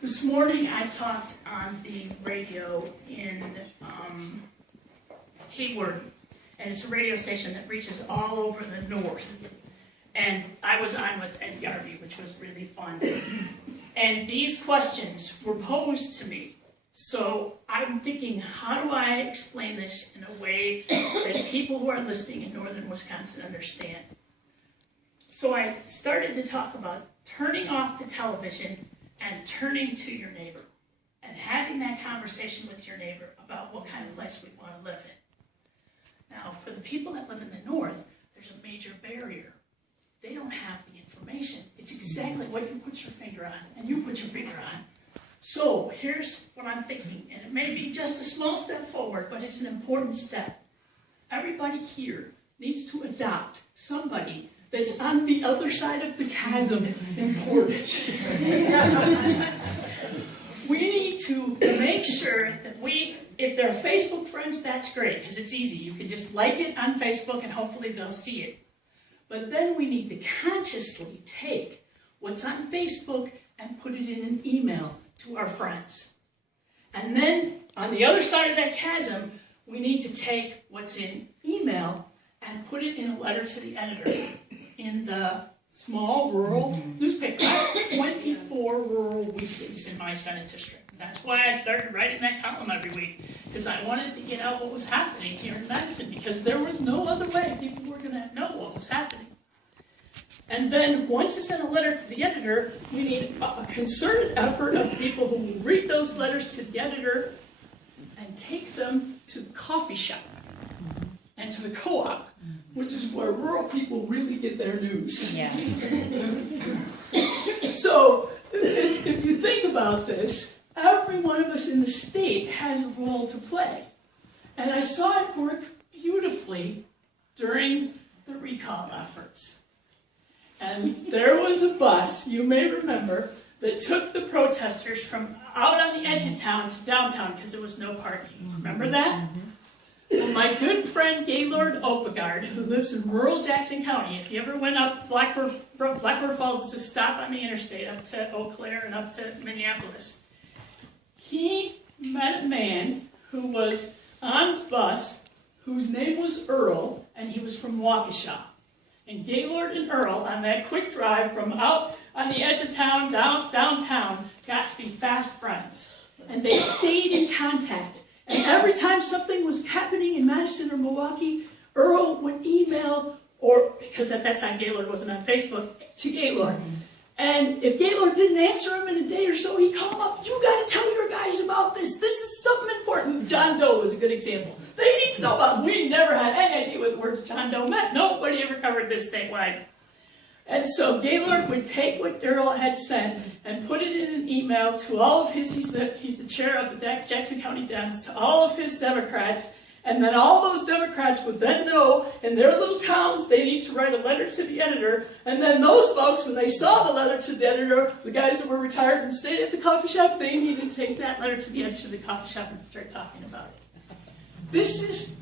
This morning I talked on the radio in Hayward, and it's a radio station that reaches all over the north. And I was on with Ed Garvey, which was really fun. And these questions were posed to me. So I'm thinking, how do I explain this in a way that people who are listening in northern Wisconsin understand? So I started to talk about turning off the television and turning to your neighbor and having that conversation with your neighbor about what kind of place we want to live in. Now, for the people that live in the north, there's a major barrier. They don't have the information. It's exactly what you put your finger on, and you put your finger on. So here's what I'm thinking, and it may be just a small step forward, but it's an important step. Everybody here needs to adopt somebody that's on the other side of the chasm in Portage. We need to make sure that if they're Facebook friends, that's great, because it's easy. You can just like it on Facebook and hopefully they'll see it. But then we need to consciously take what's on Facebook and put it in an email to our friends. And then on the other side of that chasm, we need to take what's in email and put it in a letter to the editor in the small rural newspaper. I have 24 rural weeklies in my Senate district. That's why I started writing that column every week, because I wanted to get out what was happening here in Madison, because there was no other way people were going to know what was happening. And then once you send a letter to the editor, we need a concerted effort of people who will read those letters to the editor and take them to the coffee shop and to the co-op, which is where rural people really get their news. Yeah. So if you think about this, every one of us in the state has a role to play. And I saw it work beautifully during the recall efforts. And there was a bus, you may remember, that took the protesters from out on the edge of town to downtown because there was no parking. Remember that? Well, my good friend Gaylord Opegard, who lives in rural Jackson County, if you ever went up Blackbird Falls, is a stop on the interstate up to Eau Claire and up to Minneapolis. He met a man who was on the bus, whose name was Earl, and he was from Waukesha. And Gaylord and Earl, on that quick drive from out on the edge of town downtown, got to be fast friends. And they stayed in contact. And every time something was happening in Madison or Milwaukee, Earl would email, or because at that time Gaylord wasn't on Facebook, to Gaylord. And if Gaylord didn't answer him in a day or so, he'd call him up, "You got to tell your guys about this. This is something important." John Doe was a good example. They need to know about it. We never had any idea what the words John Doe meant. Nobody ever covered this statewide. And so Gaylord would take what Earl had sent and put it in an email to all of his, he's the chair of the Jackson County Dems, to all of his Democrats. And then all those Democrats would then know in their little towns they need to write a letter to the editor. And then those folks, when they saw the letter to the editor, the guys that were retired and stayed at the coffee shop, they needed to take that letter to the editor of the coffee shop and start talking about it. This is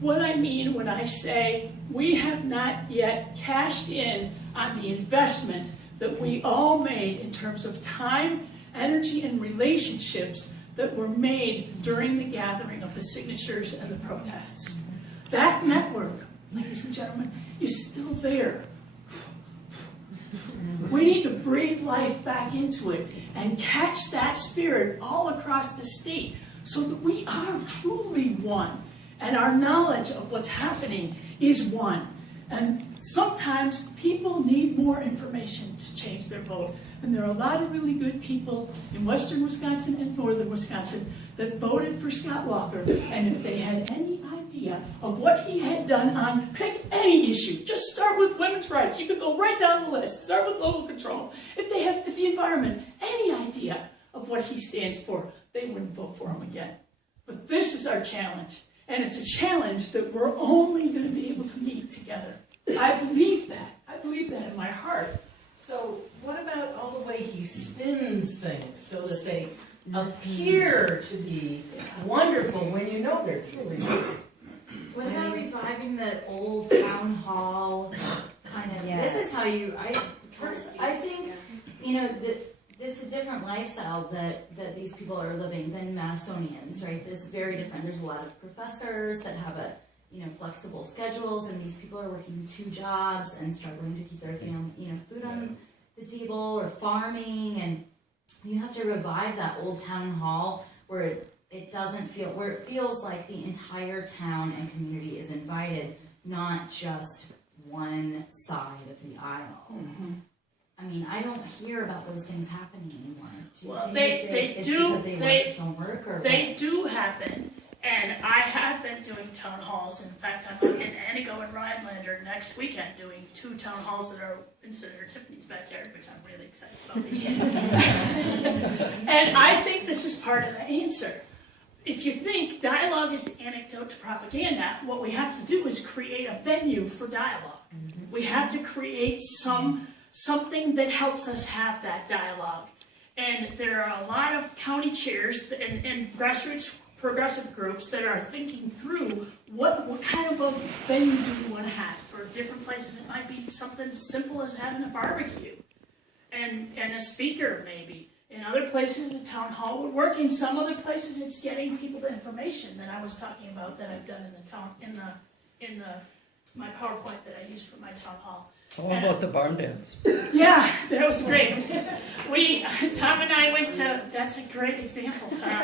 what I mean when I say we have not yet cashed in on the investment that we all made in terms of time, energy, and relationships that were made during the gathering of the signatures and the protests. That network, ladies and gentlemen, is still there. We need to breathe life back into it and catch that spirit all across the state so that we are truly one and our knowledge of what's happening is one. And sometimes people need more information to change their vote. And there are a lot of really good people in western Wisconsin and northern Wisconsin that voted for Scott Walker. And if they had any idea of what he had done on pick any issue, just start with women's rights. You could go right down the list. Start with local control. If they have the environment, any idea of what he stands for, they wouldn't vote for him again. But this is our challenge. And it's a challenge that we're only going to be able to meet together. I believe that. I believe that in my heart. So what about all the way he spins things so that they appear to be wonderful when you know they're truly not? What about reviving the old town hall kind of? Yeah. This is how you. I think you know it's a different lifestyle that these people are living than Madisonians, right? It's very different. There's a lot of professors that have flexible schedules, and these people are working 2 jobs and struggling to keep their family, food on the table, or farming, and you have to revive that old town hall where where it feels like the entire town and community is invited, not just one side of the aisle. Mm-hmm. I mean, I don't hear about those things happening anymore. Do you Well, think they do. They don't work, or they what? do happen, and I have been doing town halls. In fact, I'm in Anigo and Rhinelander next weekend doing 2 town halls that are in Senator Tiffany's backyard, which I'm really excited about. And I think this is part of the answer. If you think dialogue is the antidote to propaganda, what we have to do is create a venue for dialogue. Mm-hmm. We have to create something that helps us have that dialogue. And there are a lot of county chairs and grassroots progressive groups that are thinking through what kind of a venue do we want to have. For different places, it might be something simple as having a barbecue and a speaker maybe. In other places, a town hall would work. In some other places, it's getting people the information that I was talking about that I've done in my PowerPoint that I used for my town hall. How about the barn dance? Yeah, that was great. Tom and I went to, that's a great example, Tom.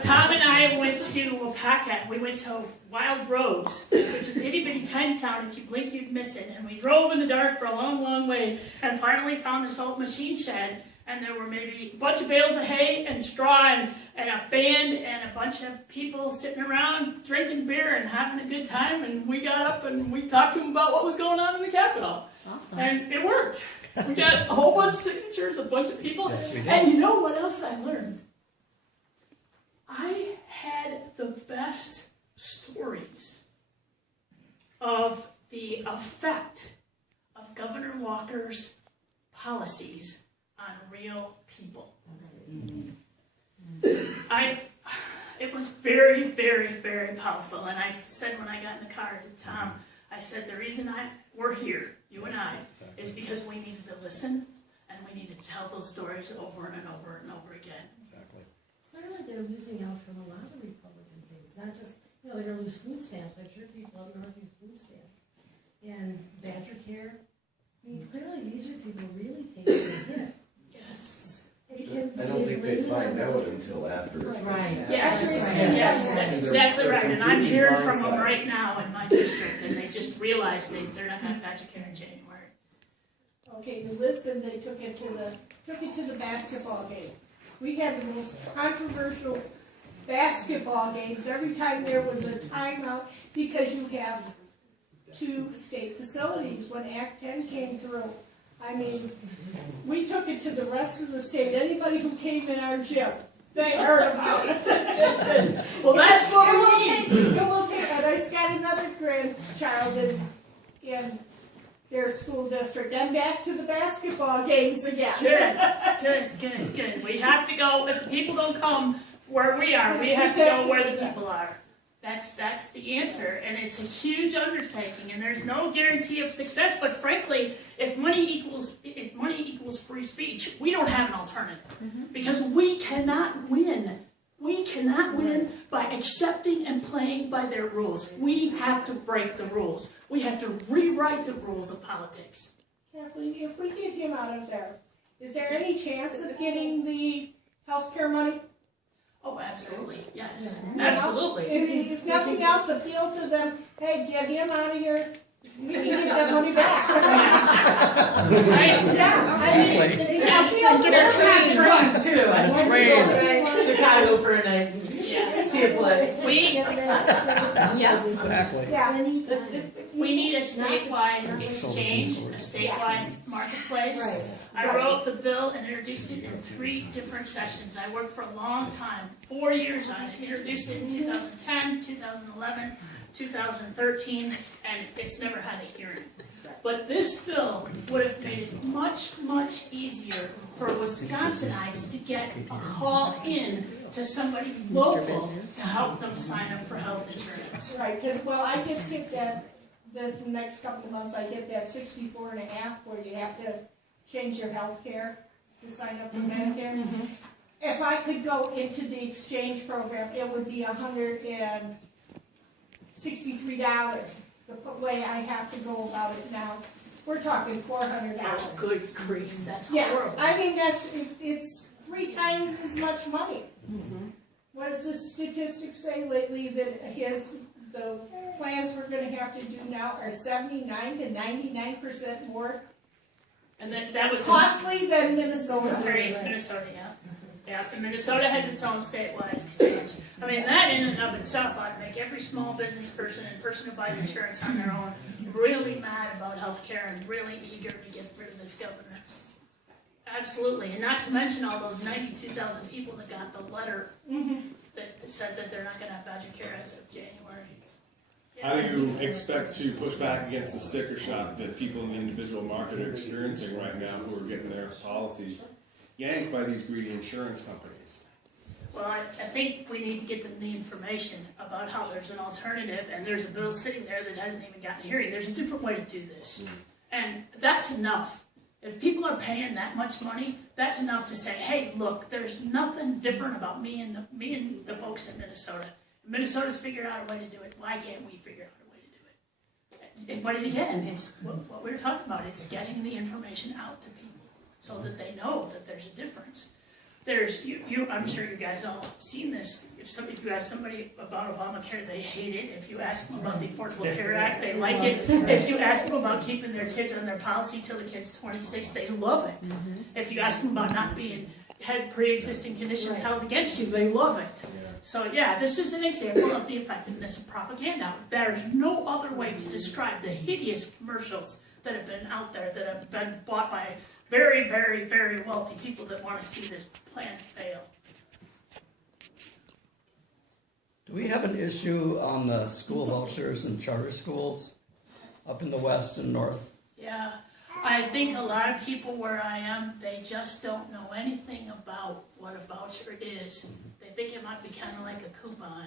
Tom and I went to Wapaka. We went to Wild Rose, which is an itty-bitty tiny town. If you blink, you'd miss it. And we drove in the dark for a long, long way and finally found this old machine shed. And there were maybe a bunch of bales of hay and straw and a band and a bunch of people sitting around drinking beer and having a good time. And we got up and we talked to them about what was going on in the Capitol. Awesome. And it worked. We got a whole bunch of signatures, a bunch of people. Yes, we did. And you know what else I learned? I had the best stories of the effect of Governor Walker's policies on real people. It was very, very, very powerful. And I said when I got in the car to Tom, I said the reason we're here, you and I, is because we needed to listen and we needed to tell those stories over and over and over again. Exactly. Clearly they're losing out from a lot of Republican things, not just, they're going to lose food stamps. I'm sure people up north use food stamps. And Badger Care. I mean, clearly these are people really taking a hit. Yes. I don't think they find out until after. Right. Yes, Right. yes, that's exactly right. And I'm hearing from them right now in my district, and they just realized they're not going to Badger Care in January. Okay, in Lisbon, they took it to the basketball game. We had the most controversial basketball games every time there was a timeout because you have 2 state facilities when Act 10 came through. I mean, we took it to the rest of the state. Anybody who came in our gym, they heard about it. Well, that's what we need. It will take, and I just got another grandchild in their school district, and back to the basketball games again. Good. We have to go, if people don't come where we are, we have to go where the people are. That's the answer, and it's a huge undertaking, and there's no guarantee of success, but frankly, if money equals free speech, we don't have an alternative, because we cannot win. We cannot win by accepting and playing by their rules. We have to break the rules. We have to rewrite the rules of politics. Kathleen, if we get him out of there, is there any chance of getting the healthcare money? Oh, absolutely, yes, absolutely. If nothing else, appeal to them, hey, get him out of here, we can get that money back. Right? Yeah, I mean, Yes. appeal to There's them. trains too. I went to Chicago for a night. Yeah. See a play. Exactly. Yeah. We need a statewide exchange, a statewide marketplace. I wrote the bill and introduced it in 3 different sessions. I worked for a long time, 4 years on it. Introduced it in 2010, 2011, 2013, and it's never had a hearing. But this bill would have made it much, much easier for Wisconsinites to get a call in to somebody local to help them sign up for health insurance. Right, because, well, I just hit that, the next couple of months, I hit that 64 and a half where you have to change your health care to sign up for Medicare. If I could go into the exchange program, it would be $163. The way I have to go about it now, we're talking $400. Oh, good grief, that's Yeah, horrible. I mean, it's 3 times as much money. What does the statistics say lately that the plans we're gonna have to do now are 79 to 99% more And then that was costly than Minnesota? It's Minnesota, yeah. Yeah, and Minnesota has its own statewide exchange. I mean, that in and of itself ought to make every small business person and person who buys insurance on their own really mad about healthcare and really eager to get rid of this governor. Absolutely, and not to mention all those 92,000 people that got the letter that said that they're not going to have badger care as of January. How do you expect to push back against the sticker shock that people in the individual market are experiencing right now who are getting their policies yanked by these greedy insurance companies? Well, I think we need to get them the information about how there's an alternative, and there's a bill sitting there that hasn't even gotten a hearing. There's a different way to do this, and that's enough. If people are paying that much money, that's enough to say, hey, look, there's nothing different about me and the folks in Minnesota. Minnesota's figured out a way to do it. Why can't we figure out a way to do it? But again, it's what we were talking about. It's getting the information out to people so that they know that there's a difference. I'm sure you guys all have seen this. If you ask somebody about Obamacare, they hate it. If you ask them about the Affordable Care Act, they like it. If you ask them about keeping their kids on their policy till the kid's 26, they love it. If you ask them about not had pre-existing conditions held against you, they love it. So yeah, this is an example of the effectiveness of propaganda. There's no other way to describe the hideous commercials that have been out there, that have been bought by very, very, very wealthy people that want to see this plan fail. Do we have an issue on the school vouchers and charter schools up in the west and north? Yeah, I think a lot of people where I am, they just don't know anything about what a voucher is. They think it might be kind of like a coupon.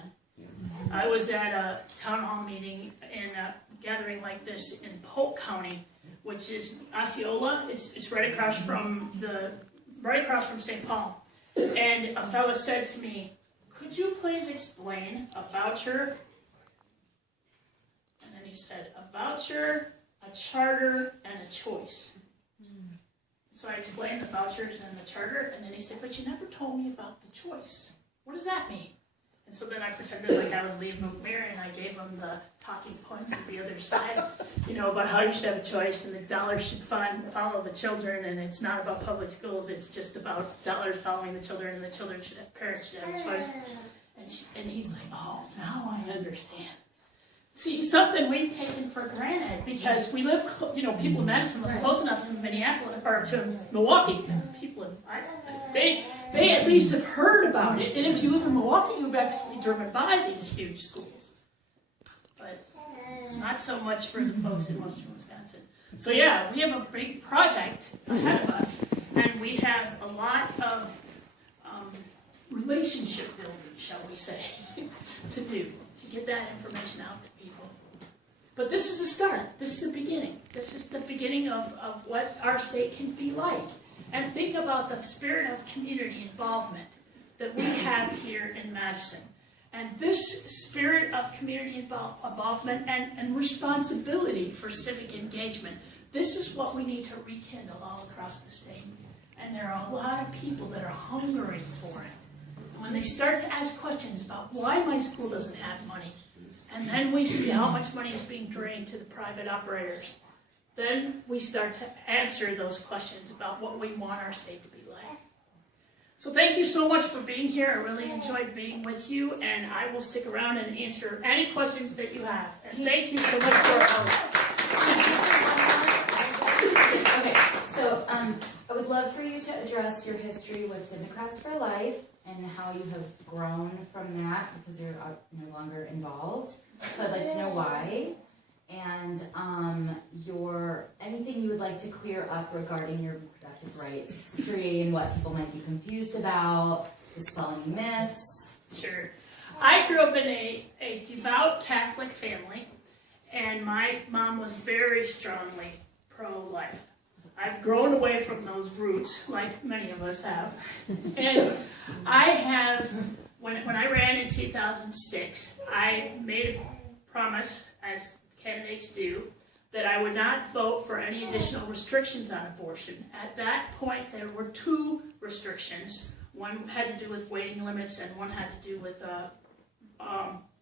I was at a town hall meeting in a gathering like this in Polk County, which is Osceola. It's right across from St. Paul. And a fellow said to me, "Could you please explain a voucher?" And then he said, "A voucher, a charter, and a choice." So I explained the vouchers and the charter, and then he said, "But you never told me about the choice. What does that mean?" And so then I pretended like I was Liam McMurray, and I gave him the talking points of the other side, about how you should have a choice, and the dollars should follow the children, and it's not about public schools, it's just about dollars following the children, and the parents should have a choice. And he's like, "Oh, now I understand." See, something we've taken for granted because we live, people in Madison live close enough to Minneapolis or to Milwaukee. People they at least have heard about it, and if you live in Milwaukee, you've actually driven by these huge schools. But not so much for the folks in western Wisconsin. So yeah, we have a big project ahead of us, and we have a lot of relationship building, shall we say, to do to get that information out to people. But this is a start. This is the beginning. This is the beginning of what our state can be like. And think about the spirit of community involvement that we have here in Madison. And this spirit of community involvement and responsibility for civic engagement, this is what we need to rekindle all across the state. And there are a lot of people that are hungering for it. When they start to ask questions about why my school doesn't have money, and then we see how much money is being drained to the private operators, then we start to answer those questions about what we want our state to be like. So thank you so much for being here. I really enjoyed being with you, and I will stick around and answer any questions that you have. And thank you so much for our host. Okay, so I would love for you to address your history with Democrats for Life and how you have grown from that because you're no longer involved. So I'd like to know why. And anything you would like to clear up regarding your reproductive rights history and what people might be confused about, dispelling myths. Sure. I grew up in a devout Catholic family, and my mom was very strongly pro-life. I've grown away from those roots, like many of us have. And I have, when I ran in 2006, I made a promise, as candidates do, that I would not vote for any additional restrictions on abortion. At that point, there were 2 restrictions. One had to do with waiting limits, and one had to do with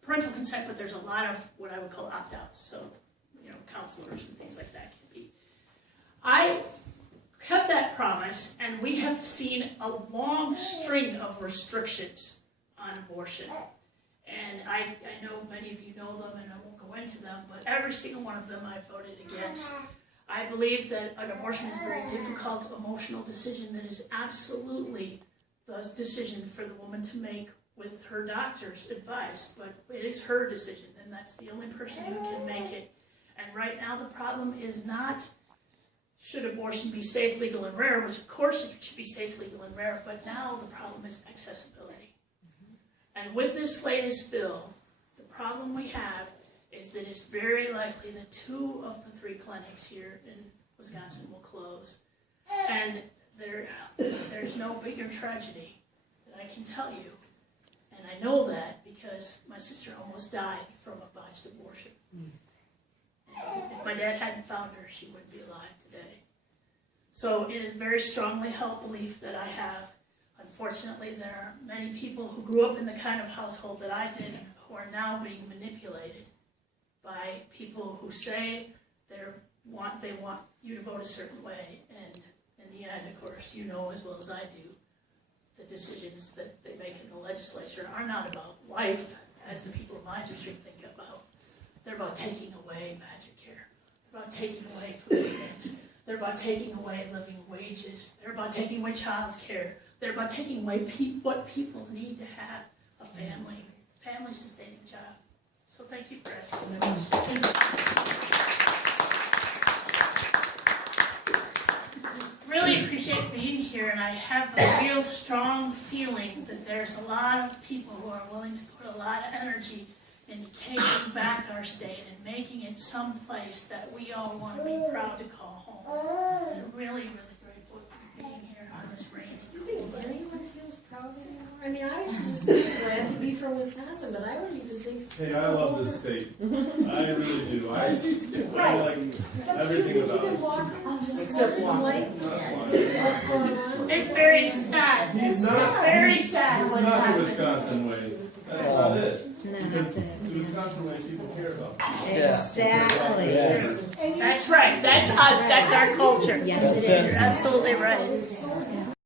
parental consent, but there's a lot of what I would call opt-outs, so, counselors and things like that can be. I kept that promise, and we have seen a long string of restrictions on abortion. And I know many of you know them, and I won't go into them, but every single one of them I voted against. I believe that an abortion is a very difficult, emotional decision that is absolutely the decision for the woman to make with her doctor's advice, but it is her decision, and that's the only person who can make it. And right now the problem is not should abortion be safe, legal, and rare, which of course it should be safe, legal, and rare, but now the problem is accessibility. And with this latest bill, the problem we have is that it's very likely that 2 of the 3 clinics here in Wisconsin will close. And there's no bigger tragedy that I can tell you. And I know that because my sister almost died from a botched abortion. And if my dad hadn't found her, she wouldn't be alive today. So it is a very strongly held belief that I have. Unfortunately, there are many people who grew up in the kind of household that I did who are now being manipulated by people who say they want you to vote a certain way. And in the end, of course, you know as well as I do, the decisions that they make in the legislature are not about life, as the people of my district think about. They're about taking away magic care. They're about taking away food stamps. They're about taking away living wages. They're about taking away child care. They're about taking away what people need to have a family-sustaining job. So thank you for asking that question. Really appreciate being here, and I have a real strong feeling that there's a lot of people who are willing to put a lot of energy into taking back our state and making it someplace that we all want to be proud to call home. I'm really, really grateful for being here on this rainy. Do you think anyone feels proud anymore? I mean, I was just glad to be from Wisconsin, but I don't even think. Hey, I love this state. I really do. I Right. like Don't you everything think you about can it. walk Except walking. what's going on? It's very sad. He's It's not- very sad It's what's not the happening. Wisconsin way. That's not it. No, Because that's it. the Wisconsin way people care about. Yeah. Exactly. Yes. And you- That's right. That's us. That's our culture. Yes, That's it it. You're is. absolutely right. It's so